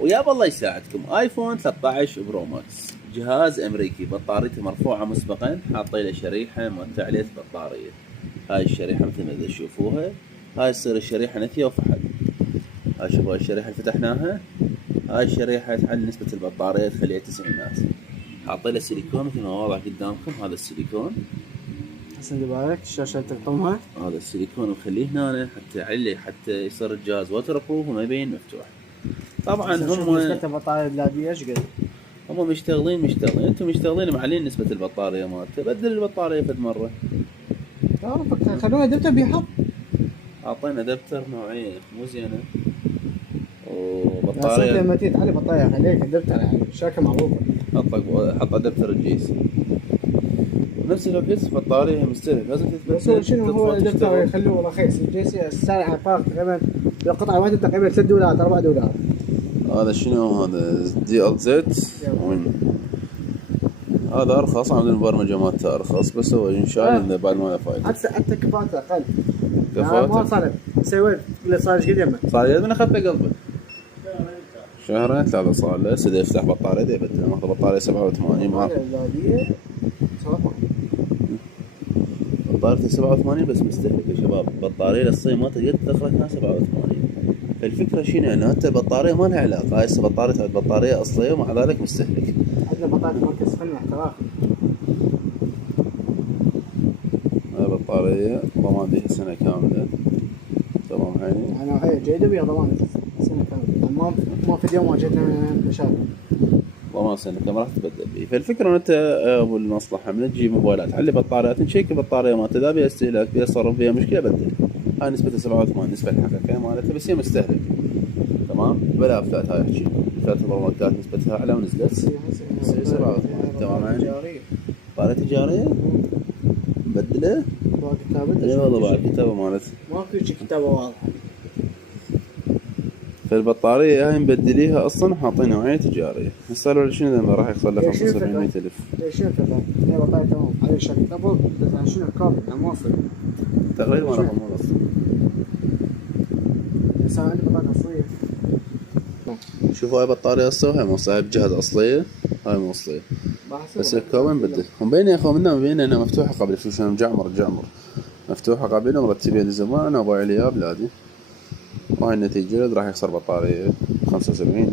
ويا بالله يساعدكم ايفون 13 برو ماكس، جهاز امريكي بطاريته مرفوعه مسبقا، حاطين له شريحه مال تعليق بطاريه. هاي الشريحه مثل ما تشوفوها، هاي تصير الشريحه نثيه وفحل. هاي شوفوا الشريحه اللي فتحناها، هاي الشريحه تعلي نسبه البطاريه تخليها تسعينات. حاطين له سيليكون مثل ما واضح قدامكم، هذا السيليكون. حسن اللي بالك الشاشه تقطمها. هذا السيليكون مخليه هنا حتى يعلي، حتى يصير الجهاز ووتر بروف وما يبين مفتوح. طبعا هم نسبة البطارية البلادية ايش قد؟ هم مشتغلين انتم مشتغلين معلين نسبة البطارية مالته، بدل البطارية فد مرة. خلونا دفتر بيحط. اعطينا دفتر نوعية مو زينة يا صدق لما وبطارية. تيجي تعلي بطارية خليك دفتر يعني شركة معروفة. حط دفتر الجيس نفس الوقت بطارية مستهلك لازم بس هو شنو هو تطفى الدفتر تشتغل. يخلوه رخيص، الجيسي السعر على الفارق تقريبا القطعة واحدة تقريبا 3 دولار 4 دولار. هذا شنو هذا دي ال زد هذا ارخص، عامل البرمجة مالته ارخص، بس هو انشال بعد ما له فايدة. حتى كفاءته اقل. كفاءته ما صار سويت صار ايش قد يمه؟ صار يد من اخذته قلبه شهرين 3 صار له، هسه يفتح بطارية يبدل، ماخذ بطارية 87 بطاريته 87 بس مستهلك يا شباب. بطارية للصين ما تقدر تدخلها 87. فالفكرة شنو انه انت البطارية ما لها علاقة، هاي هسه بطارية اصلية ومع ذلك مستهلك. عندنا بطارية مركز فني احترافي. هاي بطارية ضمان بيها سنة كاملة. تمام عيني. انا هي جيدة بيها ضمان سنة كاملة، ما في اليوم واجهتنا مشاكل. ضمان سنة كاملة راح تبدل بيه. فالفكرة ان انت ابو المصلحة من تجيب موبايلات تعلي بطاريات، نشيك البطارية مالته اذا بيها استهلاك بيها صرف بيها مشكلة بدل. هاي نسبتها 87 نسبة الحقيقية مالتها، بس هي مستهلك. تمام بلا فلات. هاي احكي فلات البرمجات نسبتها اعلى ونزلت 87. تمام عيني. بطارية تجارية مبدلة. اي والله بعد كتابة مالتها ماكو شي كتابة واضحة. فالبطارية هاي مبدليها اصلا حاطين نوعية تجارية. هسه لو شنو لما راح يخسر له 750000. ليش الفكرة؟ هي بطارية تمام على شكل دبل، بس شنو الكابل موصل تقريبا رقم ونص. صار عندي بطارية أصلية. شوفوا هاي بطارية اصلية وهاي موصلة، هاي بجهاز اصلية هاي موصلة، بس الكابل مبدل. ومبين يا اخو منا مبين انها مفتوحة قبل شو مجعمر مفتوحة قبل ومرتبين لزمان. انا ابو عليها بلادي وهاي النتيجة راح يخسر بطارية 75.